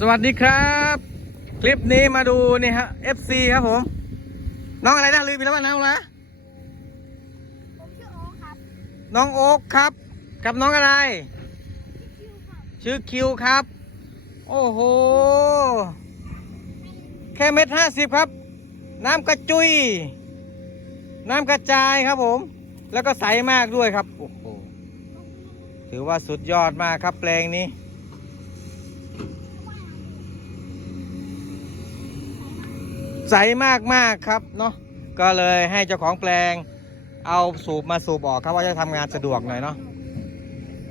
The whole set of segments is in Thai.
สวัสดีครับ คลิปนี้มาดูนี่ฮะ FC ครับผม น้องอะไรนะลืมไปแล้วว่าน้องอะไรนะผมชื่อโอ๊คครับ น้องโอ๊คครับ กับน้องอะไรชื่อคิวครับชื่อคิวครับ โอ้โห แค่เม็ดห้าสิบครับ น้ำกระจุย น้ำกระจายครับผม แล้วก็ใสมากด้วยครับ โอ้โห ถือว่าสุดยอดมากครับแปลงนี้ ใสมากมากๆครับเนาะก็เลยให้เจ้าของแปลงเอาสูบมาสูบออกครับว่าจะทำงานสะดวกหน่อยเนาะ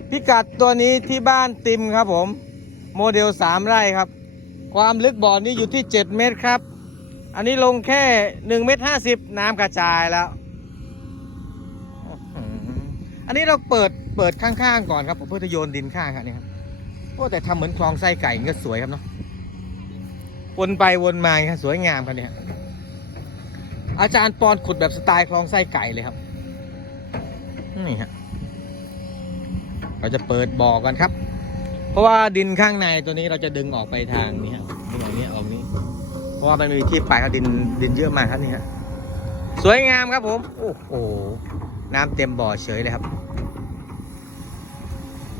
พิกัดตัวนี้ที่บ้านติมครับผม โมเดล 3 ไร่ครับ ความลึกบ่อนี้อยู่ที่ 7 เมตรครับ อันนี้ลงแค่ 1 เมตร 50 น้ำกระจายแล้ว อันนี้เราเปิดเปิดข้างๆก่อนครับผมเพื่อจะโยนดินข้างครับนี่ครับโอ้แต่ทำเหมือนคลองไส้ไก่นี่ก็สวยครับเนาะ วนไปวนมาครับสวยงามครับเนี่ย อาจารย์ปอนขุดแบบสไตล์คลองไส้ไก่เลยครับ นี่ฮะเราจะเปิดบ่อกันครับ เพราะว่าดินข้างในตัวนี้เราจะดึงออกไปทางนี้ฮะดึงออกนี้ออกนี้ เพราะว่ามันมีที่ไปครับดินดินเยอะมากครับนี่ฮะสวยงามครับผม โอ้โหน้ำเต็มบ่อเฉยเลยครับ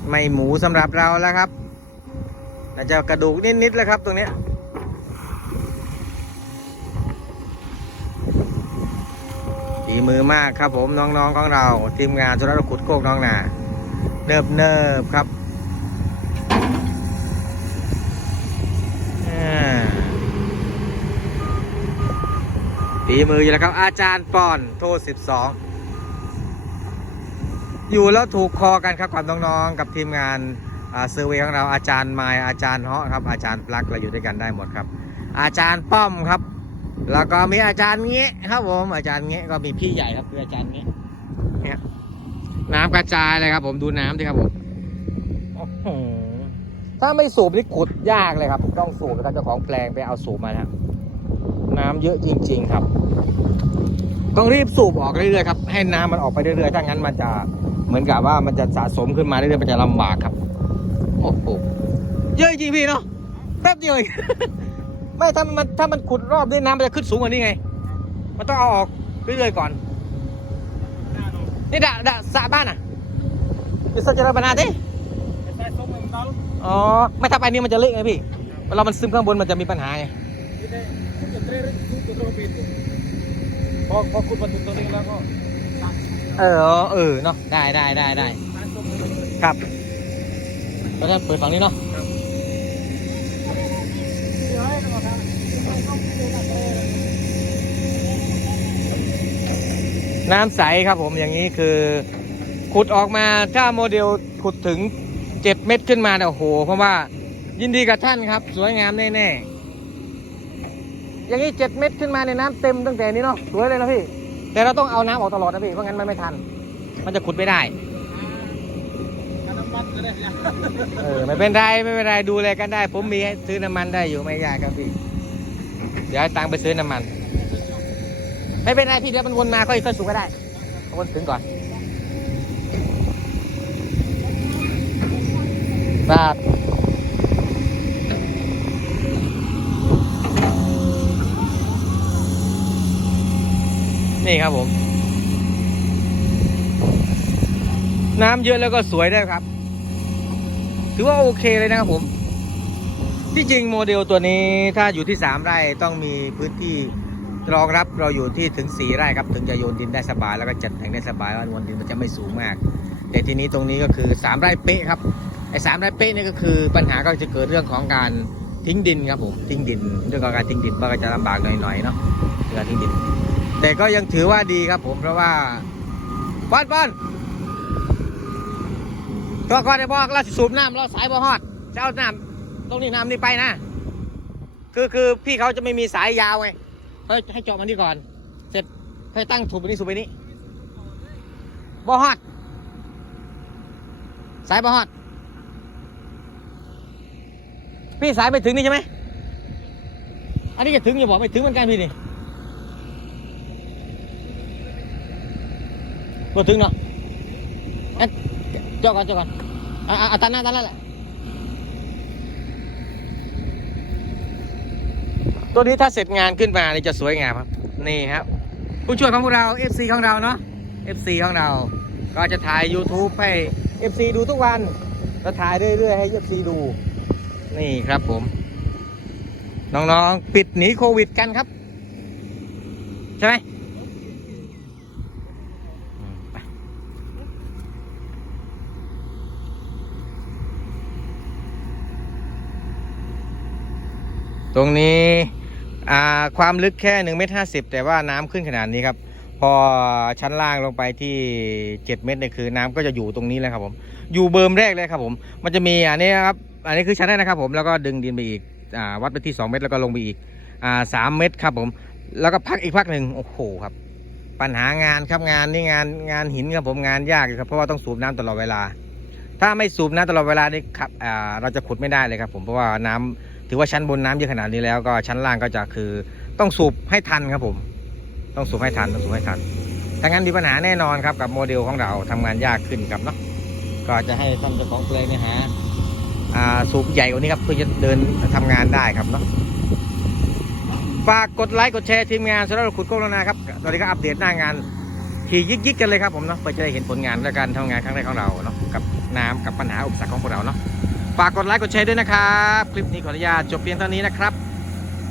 ไม่หมูสำหรับเราแล้วครับน่าจจะกระดูกนิดๆแล้วครับตรงเนี้ย ฝีมือมากครับผมน้องๆของเรา ทีมงานสุรรขุดโคกน้องนาเนิบเนิบครับฝีมืออยู่แล้วครับ อาจารย์ปอนโทษ 12 อยู่แล้วถูกคอกันครับกับน้องๆกับทีมงานเซอร์เวของเราอาจารย์ไมายอาจารย์เฮาะครับอาจารย์ปลักเราอยู่ด้วยกันได้หมดครับ อาจารย์ป้อมครับ แล้วก็มีอาจารย์เงี้ยครับผมอาจารย์เงี้ยก็มีพี่ใหญ่ครับคืออาจารย์เงี้ยเนี่ยน้ำกระจายเลยครับ ผมดูน้ำดิครับผมถ้าไม่สูบนี่ขุดยากเลยครับ ต้องสูบนะครับเจ้าของแปลงไปเอาสูบมานะครับน้ำเยอะจริง ๆครับ ต้องรีบสูบออกเรื่อยๆครับให้น้ำมันออกไปเรื่อยๆถ้างั้นมันจะเหมือนกับว่ามันจะสะสมขึ้นมาเรื่อยๆมันจะลำบากครับโอ้โหเยอะจริงพี่เนาะแป๊บเดียวเอง ไม่ถ้ามันถ้ามันขุดรอบนี้น้ำมันจะขึ้นสูงกว่านี้ไง มันต้องเอาออกเรื่อยๆก่อน นี่ดะดะสะบ้านอะอยู่สัจจรบนาดิอ๋อ ไม่ถ้าไปนี่มันจะเละไงพี่เวลามันซึมข้างบนมันจะมีปัญหาไงพอพอคุณมาถึงตรงนี้แล้วก็เออเออเนาะได้ได้ได้ได้ครับแล้วถ้เปิดฝั่งนี้เนาะ น้ำใสครับผมอย่างนี้คือ ขุดออกมาถ้าโมเดลขุดถึง7เม็ดขึ้นมาเนี่ยโอ้โห เพราะว่า ยินดีกับท่านครับ สวยงามแน่ๆอย่างนี้7เม็ดขึ้นมาในยน้ำเต็มตั้งแต่นี้เนาะสวยเลยนะพี่ แต่เราต้องเอาน้ำออกตลอดนะพี่เพราะงั้นมันไม่ทัน มันจะขุดไม่ได้น้ำมันก็ได้ยาเออไม่เป็นไรไม่เป็นไรดูแลกันได้ ผมมีให้ซื้อน้ำมันได้อยู่ไม่ยากครับพี่เดี๋ยวให้ตังไปซื้อน้ำมัน ไม่เป็นไรพี่เดี๋ยวมันวนมาค่อยค่อยสูบก็ได้วนถึงก่อนบาทนี่ครับผม น้ำเยอะแล้วก็สวยด้วยครับ ถือว่าโอเคเลยนะครับผม ที่จริงโมเดลตัวนี้ถ้าอยู่ที่ 3 ไร่ต้องมีพื้นที่รองรับเราอยู่ที่ถึง 4 ไร่ครับ ถึงจะโยนดินได้สบายแล้วก็จัดแต่งได้สบายแล้วมวลดินมันจะไม่สูงมาก แต่ทีนี้ตรงนี้ก็คือ 3 ไร่เป๊ะครับไอ้สามไร่เป๊ะนี่ก็คือปัญหาก็จะเกิดเรื่องของการทิ้งดินครับผมทิ้งดินเรื่องของการทิ้งดินมันก็จะลำบากหน่อยๆเนาะเรื่องการทิ้งดิน แต่ก็ยังถือว่าดีครับผมเพราะว่าป้อนป้อนตัวก่อนจะบอกเราสูบน้ำเราสายบ่ฮอดจะเอาน้ำ ตรงนี้น้ำนี่ไปนะ คือคือพี่เขาจะไม่มีสายยาวไงเขาให้เจาะมันนี่ก่อน เสร็จให้ตั้งสูบไปนี่สูบไปนี่บ่ฮอด สายบ่ฮอด พี่สายไปถึงนี่ใช่ไหม อันนี้จะถึงอย่าบอกไม่ถึงเหมือนกันพี่นี่บ่ถึงเนาะเอ๊ะเจาะก่อนเจาะก่อนอะอะอะตันหน้าตันหน้าแหละ ตัวนี้ถ้าเสร็จงานขึ้นมานี่จะสวยงามครับ นี่ครับ ผู้ช่วยของพวกเรา FC ของเราเนาะ FC ของเรา ก็จะถ่าย YouTube ให้ FC ดูทุกวันแล้วถ่ายเรื่อยๆให้ FC ดู นี่ครับผม น้องๆ ปิดหนีโควิดกันครับ ใช่ไหมตรงนี้ อ่าความลึกแค่1เมตร50แต่ว่าน้ำขึ้นขนาดนี้ครับ พอชั้นล่างลงไปที่7เมตรเนี่ยคือน้ำก็จะอยู่ตรงนี้เลยครับผมอยู่เบิร์มแรกเลยครับผม มันจะมีอันนี้ครับอันนี้คือชั้นแรกนะครับผมแล้วก็ดึงดินไปอีกอ่าวัดไปที่ 2 เมตรแล้วก็ลงไปอีกอ่าสามเมตรครับผม แล้วก็พักอีกพักหนึ่งโอ้โหครับ ปัญหางานครับงานนี่งานงานหินครับผมงานยากครับเพราะว่าต้องสูบน้ำตลอดเวลา ถ้าไม่สูบน้ำตลอดเวลานี่ครับอ่าเราจะขุดไม่ได้เลยครับผมเพราะว่าน้ำ ถือว่าชั้นบนน้ำเยอะขนาดนี้แล้วก็ชั้นล่างก็จะคือต้องสูบให้ทันครับผม ต้องสูบให้ทันต้องสูบให้ทันถ้างั้นมีปัญหาแน่นอนครับกับโมเดลของเราทำงานยากขึ้นครับเนาะก็จะให้ท่านเจ้าของเพลงเนี่ยหาสูบใหญ่กว่านี้ครับเพื่อจะเดินทำงานได้ครับเนาะฝากกดไลค์กดแชร์ทีมงานสำหรับขุดก้แล้วนะครับตอนนี้ก็อัปเดตหน้างานขี่ยิกๆกันเลยครับผมเนาะเพื่อจะได้เห็นผลงานและการทำงานครั้งแรกของเราเนาะกับน้ำกับปัญหาอุปสรรคของพวกเราเนาะ ฝากกดไลค์กดแชร์ด้วยนะครับ คลิปนี้ขออนุญาตจบเพียงเท่านี้นะครับ